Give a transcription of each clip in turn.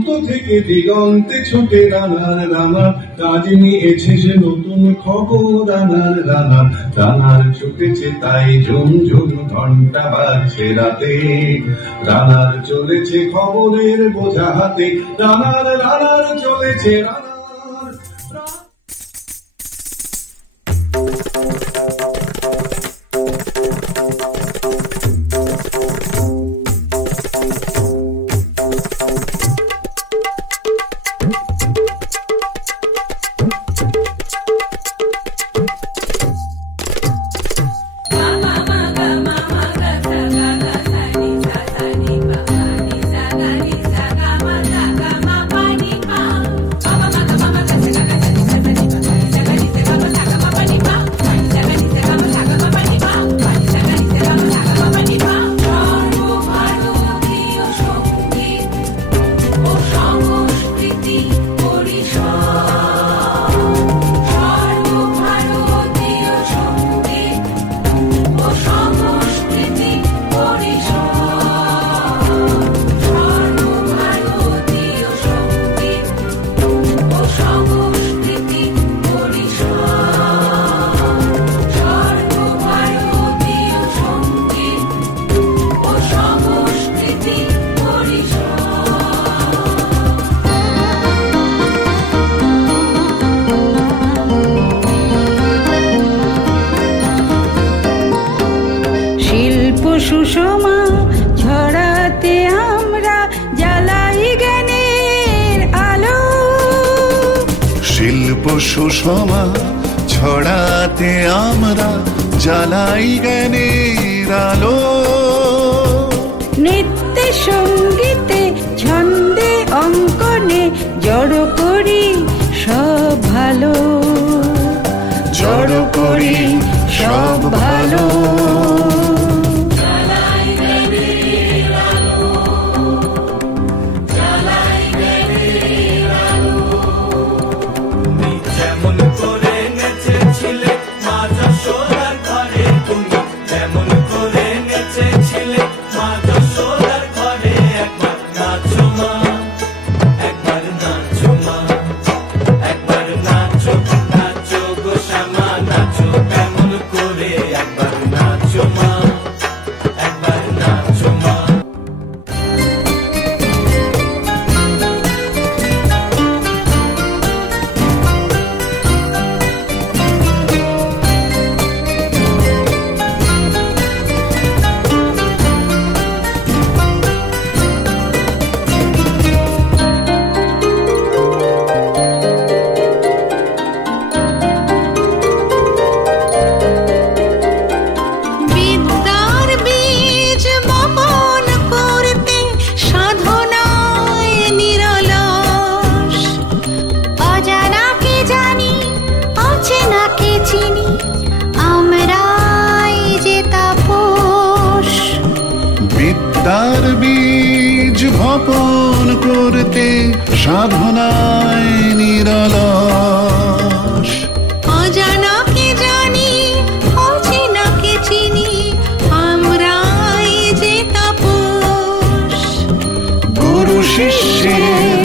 দিগন্ত থেকে দিগন্তে ছোটে রানার রানার কাজ নিয়েছে সে নতুন খবর রানার রানার রানার ছুটেছে তাই ঝুমঝুম ঘন্টা বাজছে রাতে রানার চলেছে খবরের বোঝা হাতে রানার রানার চলেছে রানার সুষমা ছড়াতে আমরা জ্বালাই জ্ঞানের আলো শিল্প সুষমা ছড়াতে আমরা জ্বালাই জ্ঞানের আলো নৃত্যে সঙ্গীতে ছন্দে অঙ্কনে জড়ো করি সব ভালো জড়ো করি সব ভালো বিদ্যার বীজ বপন করতে সাধনায় নিরলস অজানাকে জানি অচেনাকে চিনি আমরাই যে তাপস গুরু শিষ্যের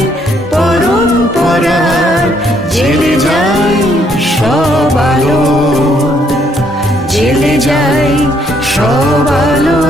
পরম্পরার জেলে যায় সব আলো জেলে যায় সব আলো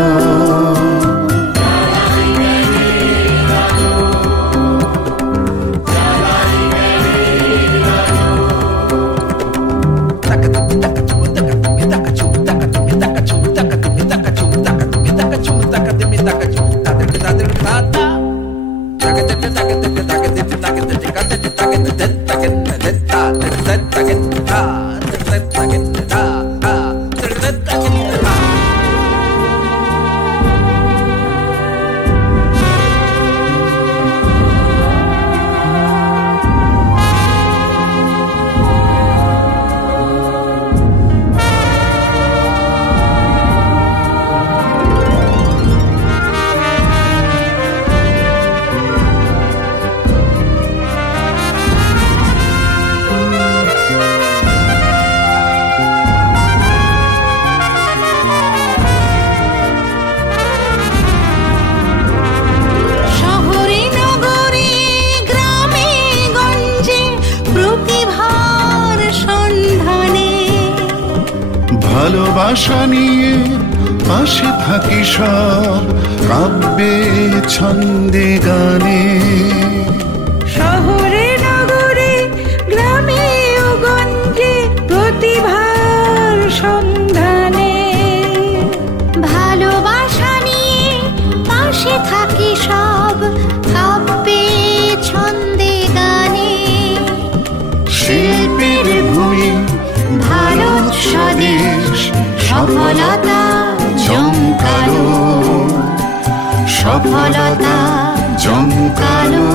ভালোবাসা নিয়ে পাশে থাকি সব কাব্যে ছন্দে গানে। শহরে নগরে গ্রামে ও গঞ্জে প্রতিভার সন্ধানে, ভালোবাসা নিয়ে পাশে থাকি সব কাব্যে ছন্দে গানে। শিল্পের ভূমি ভারত স্বদেশ, সফলতা জমকালো, সফলতা জমকালো।